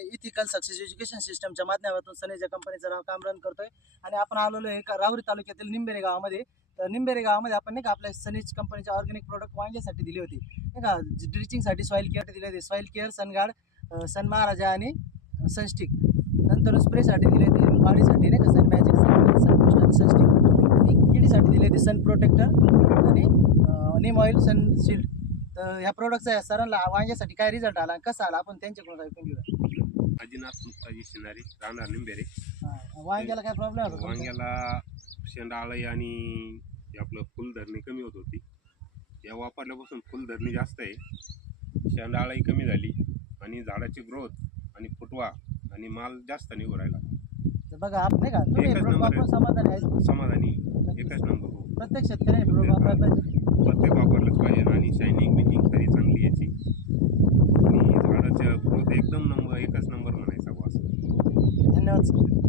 आणि ethical success education सिस्टमच्या माध्यमातून सनेज या कंपनीचं काम रन करतोय. आणि आपण आलेलो आहे राहुरी तालुक्यातील निंबेरे गावामध्ये. तर निंबेरे गावामध्ये आपण नाही का आपल्या सनेज कंपनीचे ऑर्गॅनिक प्रोडक्ट वांग्यासाठी दिले होते नाही का. ड्रिचिंगसाठी सॉईल केअर दिले होते, सॉईल केअर, सनगार्ड, सन महाराजा आणि सनस्टिक. नंतर स्प्रेसाठी दिले होते, वाढीसाठी नाही का सन मॅजिक, सन बूस्ट आणि सनस्टिक. आणि किडीसाठी दिले होते सन प्रोटेक्टर आणि नीम ऑइल, सन शिल्ड. तर ह्या प्रोडक्टचा या सरांना वांग्यासाठी काय रिझल्ट आला, कसा आला, आपण त्यांच्याकडून ऐकून घेऊया. अजिनाथ मुक्ताजी शिनारी, राहणार निंबेरे. वांग्याला काय प्रॉब्लेम होता? वांग्याला शेंडाळी आणि आपलं फुलधरणी कमी होत होती. या वापरल्यापासून फुलधरणी जास्त आहे, शेंडाळी कमी झाली आणि झाडाची ग्रोथ आणि फुटवा आणि माल जास्त निघू राहिला. तर बघा आपण नाही का तुम्ही प्रोडक्ट वापरून समाधानी आहे? समाधानी, एकच नंबर. हो, प्रत्येक शेतकऱ्याने प्रोडक्ट वापरायला पाहिजे. प्रत्येक वापरलंच पाहिजे. आणि शायनिंग बिनिंग खरी चांगली याची आणि झाडाच्या ग्रोथ एकदम नंबर, एकच नंबर म्हणायचा. धन्यवाद सर.